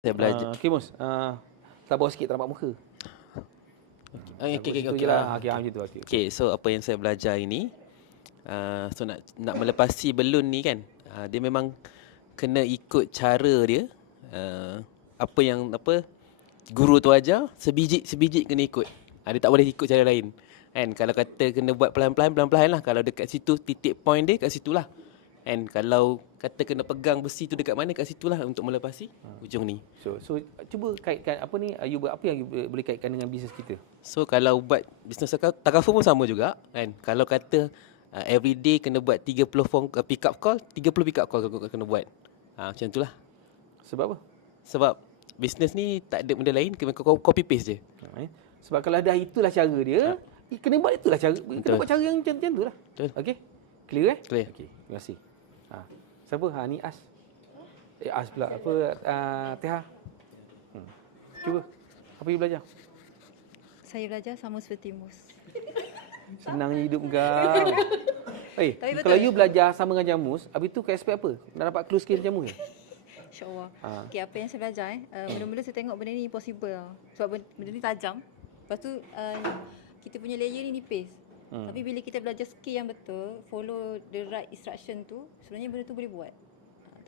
Saya belajar. Okey Mus, tak bawa sikit tak nampak muka. Okey. Macam tu. Okey, so apa yang saya belajar ini, so nak melepasi belon ni kan, dia memang kena ikut cara dia. Apa guru tu ajar, sebiji kena ikut. Dia tak boleh ikut cara lain. Kan, kalau kata kena buat pelan-pelan lah. Kalau dekat situ titik point dia kat situlah. And kalau kata kena pegang besi tu dekat mana, kat situlah untuk melepasi ujung ni. So cuba kaitkan apa ni, you buat apa yang you boleh kaitkan dengan bisnes kita? So kalau buat bisnes takaful pun sama juga kan. Kalau kata every day kena buat 30 phone pick up call, 30 pick up call kena buat. Macam itulah. Sebab apa? Sebab bisnes ni tak ada benda lain, kena copy paste je. Sebab kalau dah itulah cara dia, kena buat itulah cara. Kena buat cara yang macam tu lah. Betul. Okey? Clear Clear. Okey, terima kasih. Siapa? Ni As. As pula. Apa? Teha. Cuba. Apa you belajar? Saya belajar sama seperti Mus. Senangnya hidup kau. Tapi betul. Kalau you belajar sama dengan Jamus, habis tu kau expect apa? Nak dapat close case macam Jamus ke? InsyaAllah. Okay, apa yang saya belajar mula-mula saya tengok benda ni impossible tau. Sebab benda ni tajam. Lepas tu kita punya layer ni nipis. Tapi bila kita belajar skill yang betul, follow the right instruction tu, sebenarnya benda tu boleh buat.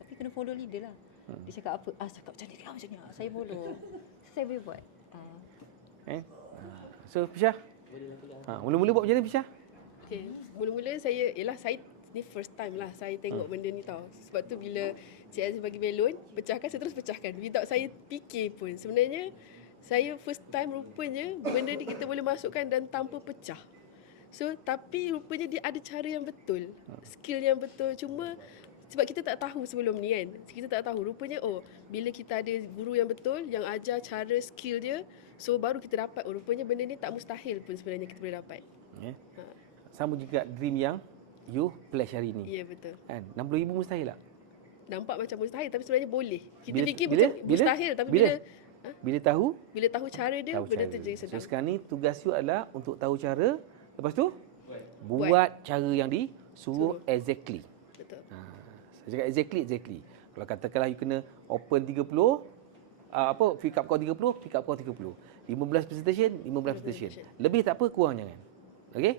Tapi kena follow leader lah. Dia cakap apa? Cakap macam ni, macam ni. Saya follow. Saya boleh buat. So, Pisha? Mula-mula buat macam mana, Pisha? Okay. Mula-mula saya ni first time lah saya tengok benda ni tau. Sebab tu bila Cik Aziz bagi belon, pecahkan, saya terus pecahkan. Without saya fikir pun. Sebenarnya, saya first time rupanya benda ni kita boleh masukkan dan tanpa pecah. So, tapi rupanya dia ada cara yang betul. Skill yang betul. Cuma, sebab kita tak tahu sebelum ni kan. Kita tak tahu. Rupanya, bila kita ada guru yang betul, yang ajar cara skill dia, so baru kita dapat. Rupanya benda ni tak mustahil pun sebenarnya kita boleh dapat. Sama juga dream yang you flash hari ni. Ya, betul. Kan? 60,000 mustahil tak? Nampak macam mustahil tapi sebenarnya boleh. Kita fikir bila? macam mustahil tapi bila tahu cara dia, benda tu jadi senang. So sekarang ni tugas you adalah untuk tahu cara, lepas tu buat cara yang disuruh exactly. Betul. Saya cakap exactly. Kalau katakanlah you kena open 30, pick up call 30, pick up call 30. 15 presentation, 15 presentation. Lebih tak apa, kurang jangan. Okey?